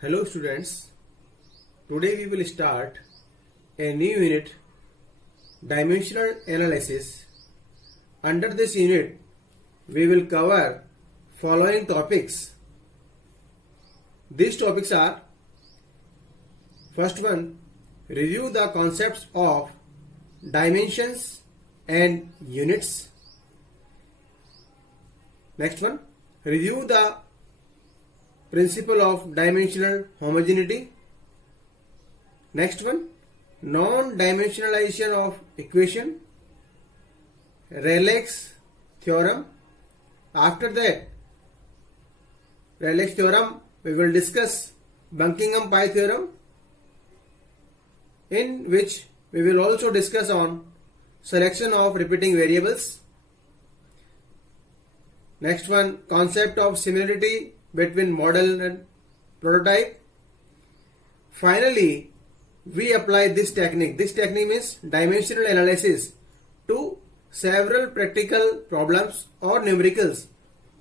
Hello students, today we will start a new unit, dimensional analysis. Under this unit, we will cover following topics. These topics are: first one, review the concepts of dimensions and units. Next one, review the principle of dimensional homogeneity. Next one, non-dimensionalization of equation, Rayleigh's theorem. After that, Rayleigh's theorem, we will discuss Buckingham-Pi theorem, in which we will also discuss on selection of repeating variables. Next one, concept of similarity between model and prototype. Finally, we apply this technique. This technique means dimensional analysis to several practical problems or numericals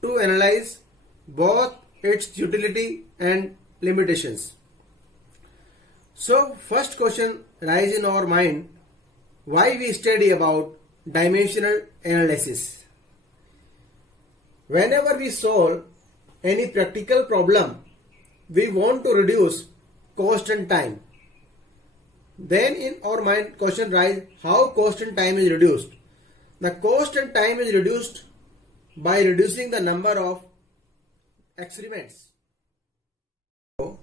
to analyze both its utility and limitations. So, first question arises in our mind: why we study about dimensional analysis? Whenever we solve any practical problem, we want to reduce cost and time. Then in our mind question arises: how cost and time is reduced? The cost and time is reduced by reducing the number of experiments. So,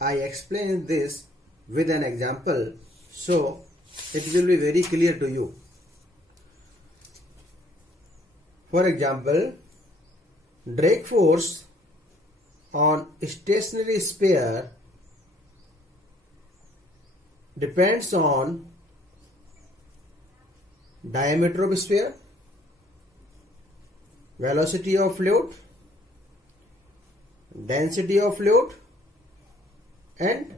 I explain this with an example so it will be very clear to you. For example, drag force on stationary sphere depends on diameter of sphere, velocity of fluid, density of fluid, and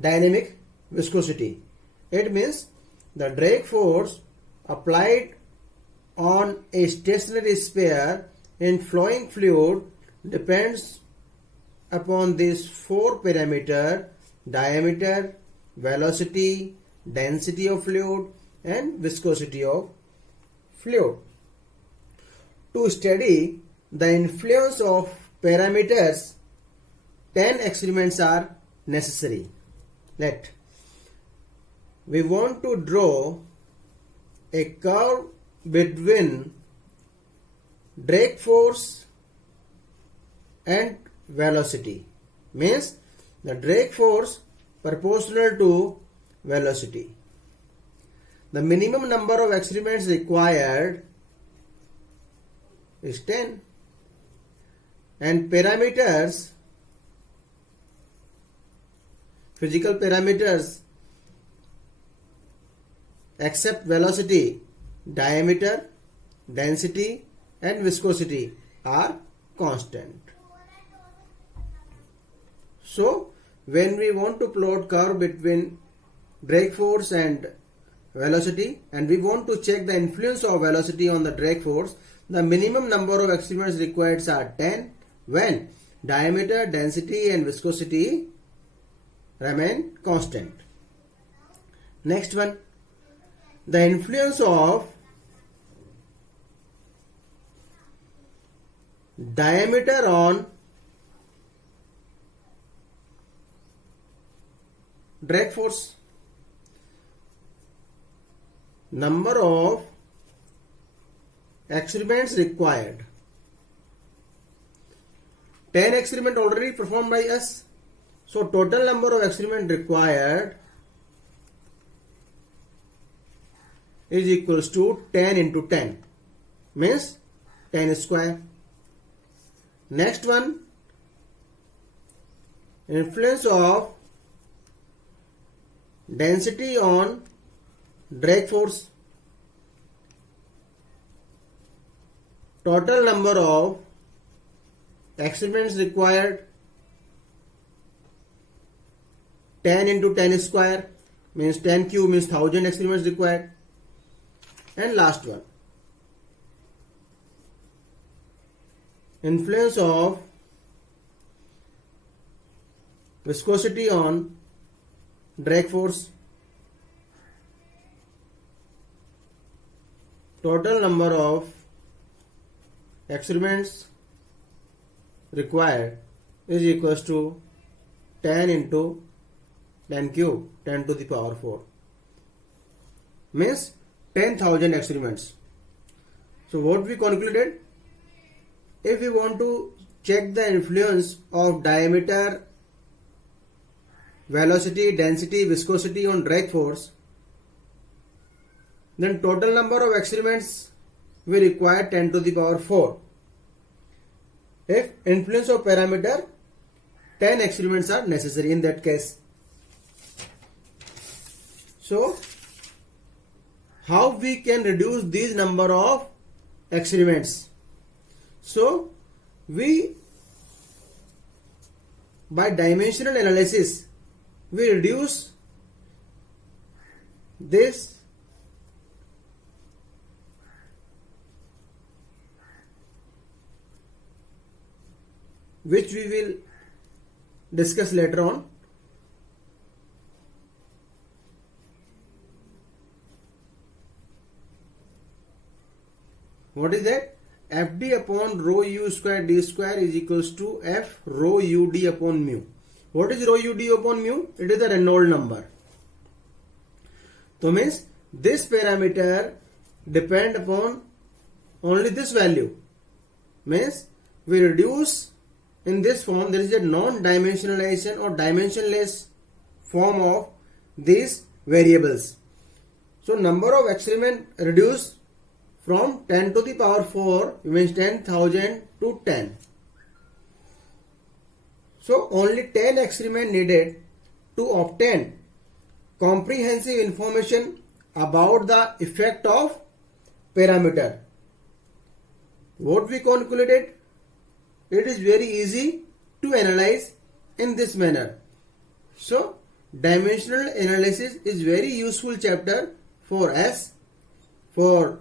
dynamic viscosity. It means the drag force applied on a stationary sphere in flowing fluid depends upon these four parameters: diameter, velocity, density of fluid, and viscosity of fluid. To study the influence of parameters, 10 experiments are necessary. We want to draw a curve between drag force and velocity. Means the drag force proportional to velocity. The minimum number of experiments required is 10, and parameters, physical parameters except velocity, diameter, density, and viscosity are constant. So, when we want to plot curve between drag force and velocity, and we want to check the influence of velocity on the drag force, the minimum number of experiments required are 10 when diameter, density, and viscosity remain constant. Next one, the influence of diameter on drag force. Number of experiments required: 10 experiments already performed by us. So total number of experiments required is equals to 10 into 10, means 10 square. Next one, influence of density on drag force. Total number of experiments required 10 into 10 square, means 10 cube means 1000 experiments required. And last one, influence of viscosity on drag force, total number of experiments required is equals to 10 into 10 cube, 10 to the power 4, means 10,000 experiments. So what we concluded, if we want to check the influence of diameter, velocity, density, viscosity on drag force, then total number of experiments we require 10 to the power 4. If influence of parameter, 10 experiments are necessary in that case. So how we can reduce these number of experiments? So by dimensional analysis we reduce this which we will discuss later on. What is that? Fd upon rho u square d square is equals to F rho ud upon mu. What is rho ud upon mu? It is the Reynolds number. So means this parameter depend upon only this value. Means we reduce in this form, there is a non-dimensionalization or dimensionless form of these variables. So number of experiment reduced from 10 to the power 4 means 10,000 to 10. So only 10 experiments needed to obtain comprehensive information about the effect of parameter. What we concluded? It is very easy to analyze in this manner. So dimensional analysis is very useful chapter for us for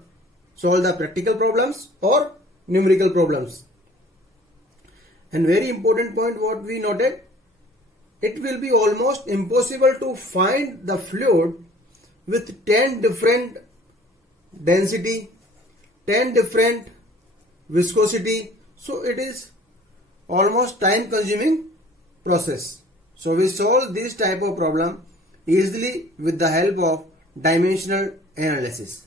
solve the practical problems or numerical problems. And very important point what we noted, it will be almost impossible to find the fluid with 10 different density, 10 different viscosity. So it is almost time consuming process. So we solve this type of problem easily with the help of dimensional analysis.